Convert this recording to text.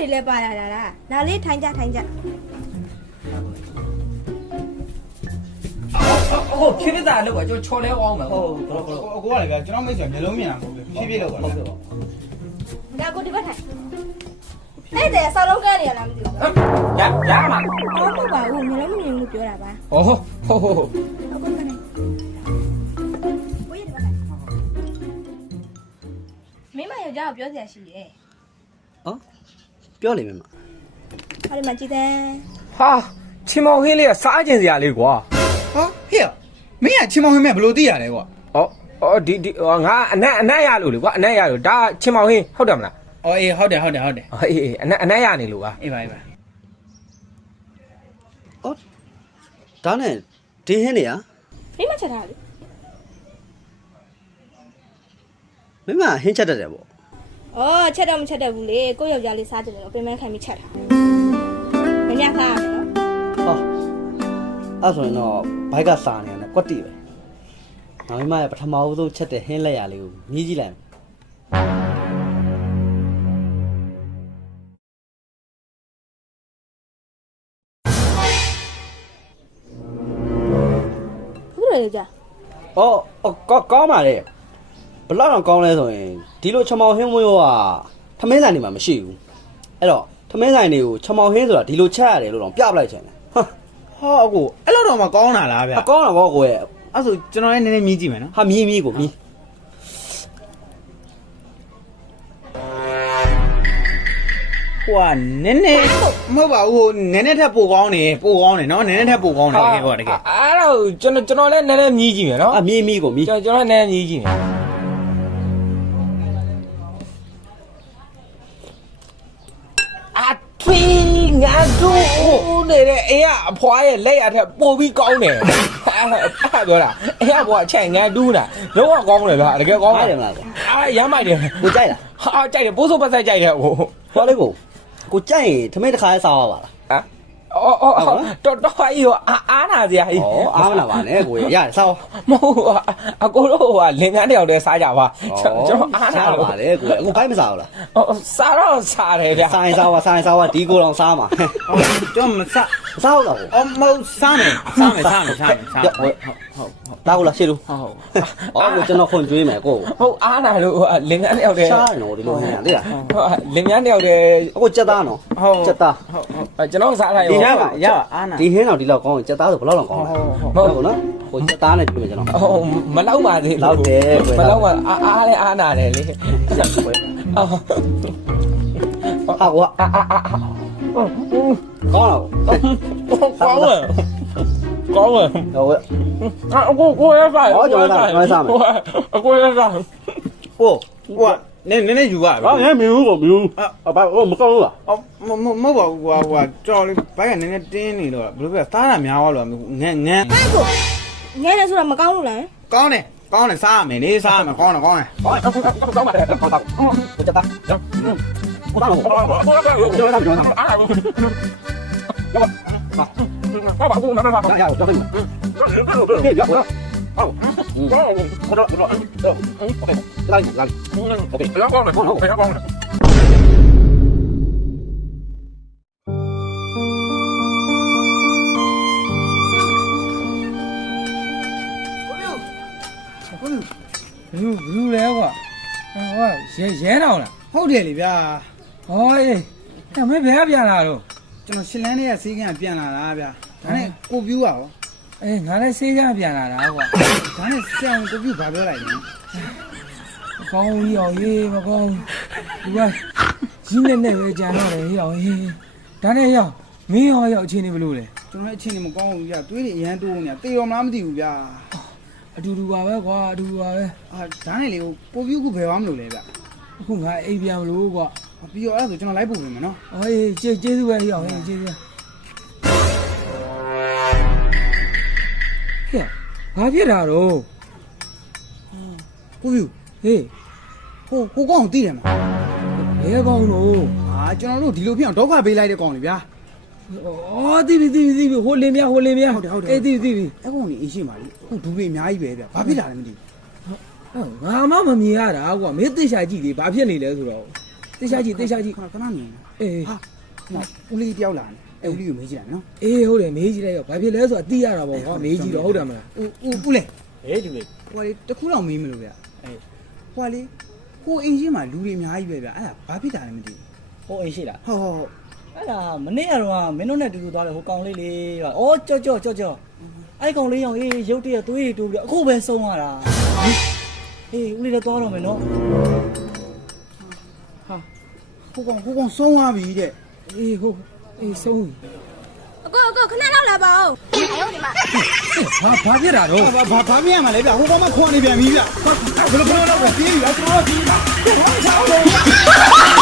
တယ်လည်းပါလာတာလားဒါလေးထိုင်ကြထိုင်ကြဟုတ်ဖြစ်ဖြစ်သားလောက်ပါကျွန်တော်ချော်လဲအောင်မယ်ဟုတ်အကိုကလည်းဗျာကျွန်တော်မိတ်ဆွေမျိုးလုံးမြင်တာမဟုတ်ဘူးဖြည်းဖြည်းလောက်ပါဟုတ်ကဲ့ပါဒါကိုဒီဘက်ထိုင်အဲ့ဒါဆောက်လုံးကန်းနေရလားမသိဘူးရမှာဟုတ်ပါဘူးမျိုးလုံးမမြင်ဘူးပြောတာပါဟုတ်အခုကနေမင်းမယောက်ျားကိုပြောစရာရှိရဲ့ဟောပြောလိမ့်မယ်မဟာဒီမှာကြည်တယ်ဟာချင်းမောင်ဟင်းလေးကစားကျင်စရာလေးကွာဟောဟေ့မင်းကချင်းမောင်ဟင်းမဲ့ဘလို့သိရလဲကွာဒီငါအနက်ရလို့လေကွာအနက်ရလို့ဒါချင်းမောင်ဟင်းဟုတ်တယ်မလားအော်အေးဟုတ်တယ်အေးအနက်ရနေလို့ပါအေးပါဟောဒါနဲ့ဒီဟင်းနေရမင်းမချက်တာလေမင်းမဟင်းချက်တတ်တယ်ပေါ့အော်ချက်တော့မချက်တတ်ဘူးလေကိုယ့်ယောက်ျားလေးစားကြတယ်တော့ပြင်ပန်းခံပြီးချက်တာမင်းကစားရမယ်နော်ဟောအဲ့ဆိုရင်တော့ဘိုက်ကစားနေတယ်ကွက်တိပဲငါမင်းမရဲ့ပထမဦးဆုံးချက်တဲ့ဟင်းလက်ရလေးကိုမြည်ကြည့်လိုက်ဘူးလေကြာကောင်းပါလေဘလောက်တော့ကောင်းလဲဆိုရင်ဒီလိုချမောင်ဟင်းမွေးကထမင်းဆိုင်တွေမှာမရှိဘူးအဲ့တော့ထမင်းဆိုင်တွေကိုချမောင်ဟင်းဆိုတာဒီလိုချက်ရတယ်လို့တော့ပြပလိုက်ချင်တယ်ဟာအကိုအဲ့လိုတော့မကောင်းတာလားဗျာကောင်းတာပေါ့ကိုရဲ့အဲ့ဆိုကျွန်တော်လည်းနည်းနည်းမြည်ကြည့်မယ်နော်ဟာမြည်ကိုမြည်ဟိုကနည်းနည်းမဟုတ်ပါဘူးဟိုနည်းနည်းထက်ပိုကောင်းတယ်နော်နည်းနည်းထက်ပိုကောင်းတယ်တကယ်ပေါ့တကယ်အဲ့တော့ကျွန်တော်လည်းနည်းနည်းမြည်ကြည့်မယ်နော်မြည်ကိုမြည်ကျွန်တော်လည်းနည်းနည်းမြည်ကြည့်မယ်ထွေးငါတို့နေတဲ့အိမ်ကအဖွားရဲ့လက်ရထက်ပိုပြီးကောင်းတယ်အဲ့ပြောတာအိမ်ကဘွားအချိုင်ငါတူးတာလုံးဝကောင်းတယ်ဗျာတကယ်ကောင်းတယ်မလားရမ်းမိုက်တယ်ကိုကြိုက်လားဟာကြိုက်တယ်ပိုးစိုးပတ်ဆိုင်ကြိုက်တယ်ဟိုဟောလေးကိုကြိုက်ရင်ထမင်းတစ်ခါစားရပါလားတော့ဟာကြီးအားနာစရာကြီးအားမနာပါနဲ့ကိုရစားမဟုတ်အကိုတို့ကလင်ကန်းတယောက်တည်းစားကြပါကျွန်တော်အားနာပါလေကိုအခုဘိုက်မစားဘူးလားစားတော့စားတယ်ဗျာစားရင်စားပါဒီကိုတော့စားမှာကျွန်တော်မစားဘူးလားအော်မဟုတ်စားမယ်ဟုတ်တာကိုလားရှေ့လို့ကိုကျွန်တော်ခွန်ကျွေးမယ်ကိုဟုတ်အားနာလို့လင်ကန်းတယောက်တည်းစားနော်ဒီလိုဟင်းရလေလားလင်ကန်းတယောက်တည်းအခုကြက်သားနော်ကြက်သားဟုတ်ကျွန်တော်စားလိုက်ရောရပါအားနာဒီဟင်းတော့ဒီလောက်ကောင်းရင်ကြက်သားဆိုဘယ်လောက်လောက်ကောင်းလဲမဟုတ်ဘူးနော်ဟိုကြက်သားနဲ့ပြမယ်ကျွန်တော်မလောက်ပါသေးလောက်တယ်မလောက်ပါအားလဲအားနာတယ်လေဟာကွာကောင်းလားကောင်းတယ်ဟုတ်ကဲ့ကိုရစားကျွန်တော်စားမယ်ကိုရစားကိုနည်းနည်းယူရပါဘာမင်းဘူးကိုမင်းဘာမကောင်းဘူးလားမဟုတ်ပါဘူးကွာကြော်လေးဘိုက်ကနည်းနည်းတင်းနေတော့ဘယ်လိုပြစားတာများသွားလို့ငန်းငန်းလဲဆိုတာမကောင်းလို့လားကောင်းတယ်စားရမယ်လေစားရမယ်ကောင်းတယ်ကောင်းပါတယ်ကိုကြက်သားကိုသားကိုကျွန်တော်အားဘာဘာကူနာနာဘာရတော့တယ်ရရဟုတ်တော့တော့လိုက်โอเคแล้วก็เลยโอเคแล้วก็เลยဘူးလဲကွာဟောရဲတောင်လားဟုတ်တယ်လေဗျာဟောအေးမင်းဘယ်ကပြန်လာတော့ကျွန်တော်ရှင်းလန်းလေးကစီးကန်းပြန်လာတာဗျာဒါနဲ့ကိုပြူးပါရောအေးငါလည်းစေးကန်းပြန်လာတာကွာဒါနဲ့ဆရာကိုပြူးဘာပြောလိုက်လဲကောင်းကြီးအောင်ရေးမကောင်းဒီကကြီးနဲ့ပဲကြံတော့တယ်ဟေးအောင်ဟေးဒါနဲ့ရောက်မင်းရောက်အချင်းနေဘလို့လဲကျွန်တော်အချင်းနေမကောင်းဘူးဗျာတွေးနေအရန်တိုးနေတာတေရောမလားမသိဘူးဗျာအတူတူပါပဲကွာအတူတူပါပဲဒါနဲ့လေကိုပြူးကဘယ်သွားမလို့လဲဗျာအခုငါအိမ်ပြန်မလို့ကွာပြီးတော့အဲ့ဒါဆိုကျွန်တော်လိုက်ပို့ပေးမယ်နော်အေးကျေးဇူးပဲဟေးအောင်ဟေးကျေးဇူးဟဲ့ဘာဖြစ်တာတော့ကိုပြူဟေးဟိုကောင်သိတယ်မဘယ်ကောင်တော့ကျွန်တော်တို့ဒီလိုဖြစ်အောင်ဒုက္ခပေးလိုက်တဲ့ကောင်လေဗျာအော်သိပြီဟိုလင်းမြဟုတ်တယ်အေးသိပြီအဲ့ကောင်ကြီးအေးရှိပါလေဟိုဒူတွေအများကြီးပဲဗျာဘာဖြစ်လာလဲမသိဘူးငါမှမမြင်ရတာကွာမင်းသိချာကြည့်လေဘာဖြစ်နေလဲဆိုတော့ တေချာကြည့်တေချာကြည့် ခဏမြင် အေး ဟာဦးလေးတယောက်လာတယ်ဦးလေးကိုမေးကြည့်လိုက်နော် အေးဟုတ်တယ်မေးကြည့်လိုက်ရောဘာဖြစ်လဲဆိုတာသိရတာပေါ့ကွာမေးကြည့်တော့ဟုတ်တယ်မလား ဦးလေး ဟေးဒီလေ ဟိုလေတခုတော့မေးမလို့ဗျဟိုလေဟိုအင်ဂျင်မှာလူတွေအများကြီးပဲဗျအဲ့ဒါဘာဖြစ်တာလဲမသိ ဟိုအိမ်ရှိလား ဘူးဟုတ် အဲ့ဒါမနေ့ကတော့မင်းတို့နဲ့တူတူသွားတယ်ဟိုကောင်လေးလေးပါအော်ကြော့အဲ့ကောင်လေးရောင်အေးရုတ်တရက်သွေးတူပြီးအခုပဲဆုံးသွားတာအေးဦးလေးလည်းသွားတော့မယ်နော် ဟိုကောင်ဆုံးသွားပြီတဲ့ အေးဟုတ်အေးဆုံး အကိုခဏလောက်လာပါဦး ဘာဖြစ်တာတော့ ဘာမြင်ရမှာလဲဗျဟိုကောင်မခွန်နေပြန်ပြီဗျဘယ်လိုတော့ပြေးပြီလားကျွန်တော်ပြေးပြီလား